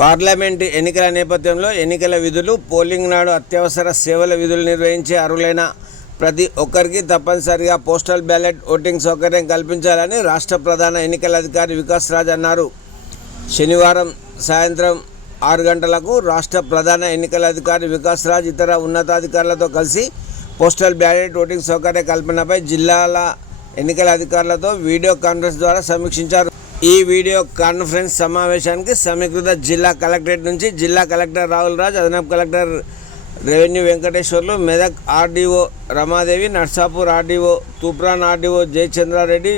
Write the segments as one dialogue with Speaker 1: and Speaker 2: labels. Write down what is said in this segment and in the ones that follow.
Speaker 1: Parliament ఎన్నికల నేపథ్యంలో ఎన్నికల విధులు పోలింగ్ నాడు అత్యవసర సేవల విధులు నిర్వహించే అర్హులైన ప్రతి ఒక్కరికి తప్పనిసరిగా పోస్టల్ బ్యాలెట్ ఓటింగ్ సౌకర్యం కల్పించాలని రాష్ట్ర ప్రధాన ఎన్నికల అధికారి వికాస్ రాజ్ అన్నారు. శనివారం సాయంత్రం ఆరు గంటలకు రాష్ట్ర ప్రధాన ఎన్నికల అధికారి వికాస్ రాజ్ ఇతర ఉన్నతాధికారులతో కలిసి పోస్టల్ బ్యాలెట్ ఓటింగ్ సౌకర్య కల్పనపై జిల్లాల ఎన్నికల అధికారులతో వీడియో కాన్ఫరెన్స్ ద్వారా సమీక్షించారు. ఈ వీడియో కాన్ఫరెన్స్ సమావేశానికి సమీకృత జిల్లా కలెక్టరేట్ నుంచి జిల్లా కలెక్టర్ రాహుల్ రాజ్ అదనపు collector revenue Venkateswarlu Medak RDO Ramadevi Narsapur RDO Toopran RDO Jayachandrareddy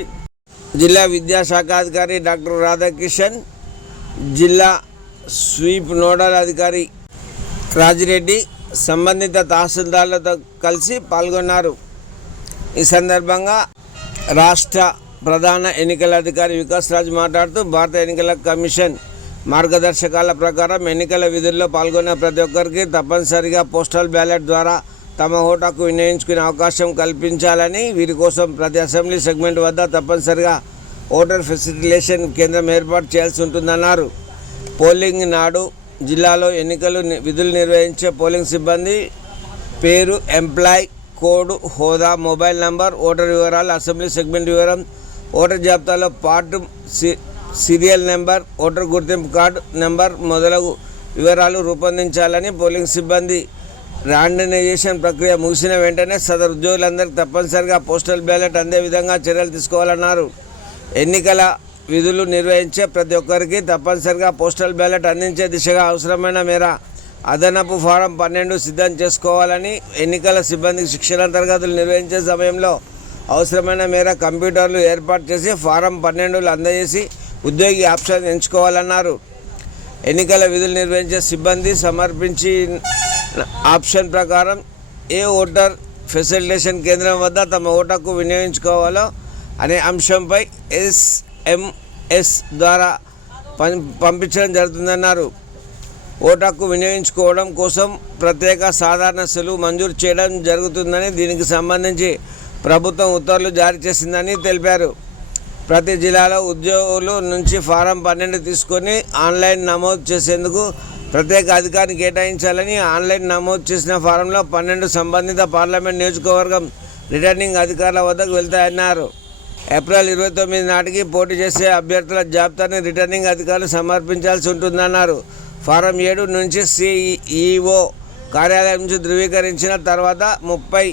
Speaker 1: జిల్లా విద్యాశాఖాధికారి డాక్టర్ రాధాకిషన్ జిల్లా స్వీప్ నోడల్ అధికారి రాజిరెడ్డి సంబంధిత తహసీల్దార్లతో కలిసి పాల్గొన్నారు. ఈ సందర్భంగా రాష్ట్ర ప్రధాన ఎన్నికల అధికారి వికాస్ రాజ్ మాట్లాడుతూ భారత ఎన్నికల కమిషన్ మార్గదర్శకాల ప్రకారం ఎన్నికల విధుల్లో పాల్గొన్న ప్రతి ఒక్కరికి తప్పనిసరిగా పోస్టల్ బ్యాలెట్ ద్వారా తమ ఓటాకు వినియోగించుకునే అవకాశం కల్పించాలని వీరి కోసం ప్రతి అసెంబ్లీ సెగ్మెంట్ వద్ద తప్పనిసరిగా ఓటర్ ఫెసిలిటేషన్ కేంద్రం ఏర్పాటు చేయాల్సి ఉంటుందన్నారు. పోలింగ్ నాడు జిల్లాలో ఎన్నికలు విధులు నిర్వహించే పోలింగ్ సిబ్బంది పేరు ఎంప్లాయ్ కోడ్ హోదా మొబైల్ నంబర్ ఓటర్ వివరాలు అసెంబ్లీ సెగ్మెంట్ వివరం ఓటర్ జాబితాలో part C- serial number voter గుర్తింపు కార్డు నెంబర్ మొదలగు వివరాలు రూపొందించాలని పోలింగ్ సిబ్బంది ర్యాండనైజేషన్ ప్రక్రియ ముగిసిన వెంటనే సదరు ఉద్యోగులందరికీ తప్పనిసరిగా పోస్టల్ బ్యాలెట్ అందే విధంగా చర్యలు తీసుకోవాలన్నారు. ఎన్నికల విధులు నిర్వహించే ప్రతి ఒక్కరికి తప్పనిసరిగా పోస్టల్ బ్యాలెట్ అందించే దిశగా అవసరమైన మేర అదనపు ఫారం పన్నెండు సిద్ధం చేసుకోవాలని ఎన్నికల సిబ్బందికి శిక్షణ తరగతులు నిర్వహించే సమయంలో అవసరమైన మేర కంప్యూటర్లు ఏర్పాటు చేసి ఫారం పన్నెండులు అందజేసి ఉద్యోగి ఆప్షన్ ఎంచుకోవాలన్నారు. ఎన్నికల విధులు నిర్వహించే సిబ్బంది సమర్పించి ఆప్షన్ ప్రకారం ఏ ఓటర్ ఫెసిలిటేషన్ కేంద్రం వద్ద తమ ఓటకు వినియోగించుకోవాలో అనే అంశంపై ఎస్ఎంఎస్ ద్వారా పం- పంపించడం జరుగుతుందన్నారు. ఓటాకు వినియోగించుకోవడం కోసం ప్రత్యేక సాధారణ సెలవు మంజూరు చేయడం జరుగుతుందని దీనికి సంబంధించి ప్రభుత్వం ఉత్తర్వులు జారీ చేసిందని తెలిపారు. ప్రతి జిల్లాలో ఉద్యోగులు నుంచి ఫారం పన్నెండు తీసుకొని ఆన్లైన్ నమోదు చేసేందుకు ప్రత్యేక అధికారిని కేటాయించాలని ఆన్లైన్ నమోదు చేసిన ఫారంలో పన్నెండు సంబంధిత పార్లమెంట్ నియోజకవర్గం రిటర్నింగ్ అధికారుల వద్దకు వెళ్తాయన్నారు. ఏప్రిల్ ఇరవై తొమ్మిది నాటికి పోటీ చేసే అభ్యర్థుల జాబితాను రిటర్నింగ్ అధికారులు సమర్పించాల్సి ఉంటుందన్నారు. ఫారం ఏడు నుంచి సిఈఓ కార్యాలయం నుంచి ధృవీకరించిన తర్వాత ముప్పై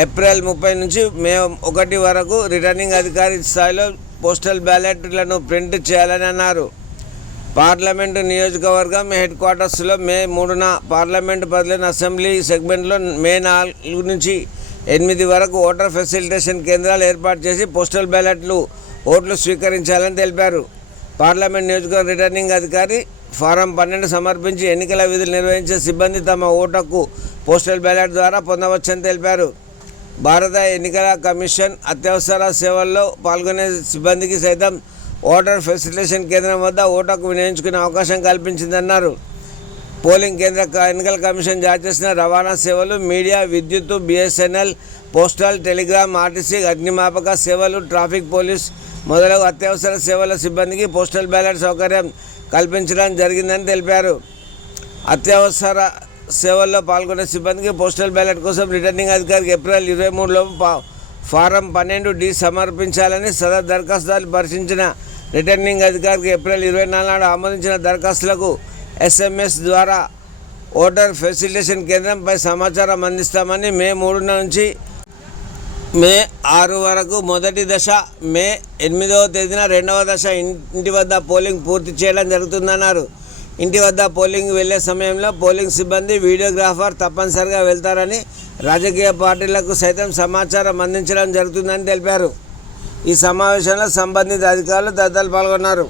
Speaker 1: ఏప్రిల్ ముప్పై నుంచి మే ఒకటి వరకు రిటర్నింగ్ అధికారి స్థాయిలో పోస్టల్ బ్యాలెట్లను ప్రింట్ చేయాలని అన్నారు. పార్లమెంటు నియోజకవర్గం హెడ్ క్వార్టర్స్లో మే మూడున పార్లమెంటు పరిధిలోని అసెంబ్లీ సెగ్మెంట్లో మే నాలుగు నుంచి ఎనిమిది వరకు ఓటర్ ఫెసిలిటేషన్ కేంద్రాలు ఏర్పాటు చేసి పోస్టల్ బ్యాలెట్లు ఓట్లు స్వీకరించాలని తెలిపారు. పార్లమెంట్ నియోజకవర్గ రిటర్నింగ్ అధికారి ఫారం పన్నెండు సమర్పించి ఎన్నికల విధులు నిర్వహించే సిబ్బంది తమ ఓటకు పోస్టల్ బ్యాలెట్ ద్వారా పొందవచ్చని తెలిపారు. భారత ఎన్నికల కమిషన్ అత్యవసర సేవల్లో పాల్గొనే సిబ్బందికి సైతం ఓటర్ ఫెసిలిటేషన్ కేంద్రం వద్ద ఓటకు వినియోగించుకునే అవకాశం కల్పించిందన్నారు. పోలింగ్ కేంద్ర ఎన్నికల కమిషన్ జారీ చేసిన రవాణా సేవలు మీడియా విద్యుత్ బిఎస్ఎన్ఎల్ పోస్టల్ టెలిగ్రామ్ ఆర్టీసీ అగ్నిమాపక సేవలు ట్రాఫిక్ పోలీస్ మొదలగు అత్యవసర సేవల సిబ్బందికి పోస్టల్ బ్యాలెట్ సౌకర్యం కల్పించడం జరిగిందని తెలిపారు. అత్యవసర సేవల్లో పాల్గొన్న సిబ్బందికి పోస్టల్ బ్యాలెట్ కోసం రిటర్నింగ్ అధికారికి ఏప్రిల్ ఇరవై మూడులో ఫారం పన్నెండు డి సమర్పించాలని సదరు దరఖాస్తుదారులు పరిశీలించిన రిటర్నింగ్ అధికారికి ఏప్రిల్ ఇరవై నాలుగు ఆమోదించిన దరఖాస్తులకు ఎస్ఎంఎస్ ద్వారా ఓటర్ ఫెసిలిటేషన్ కేంద్రంపై సమాచారం అందిస్తామని మే మూడున నుంచి మే ఆరు వరకు మొదటి దశ మే ఎనిమిదవ తేదీన రెండవ దశ ఇంటి వద్ద పోలింగ్ పూర్తి చేయడం జరుగుతుందన్నారు. ఇంటి వద్ద పోలింగ్ వెళ్ళే సమయంలో పోలింగ్ సిబ్బంది వీడియోగ్రాఫర్ తప్పనిసరిగా వెళ్తారని రాజకీయ పార్టీలకు సైతం సమాచారం అందించడం జరుగుతుందని తెలిపారు. ఈ సమావేశంలో సంబంధిత అధికారులు తదితరులు పాల్గొన్నారు.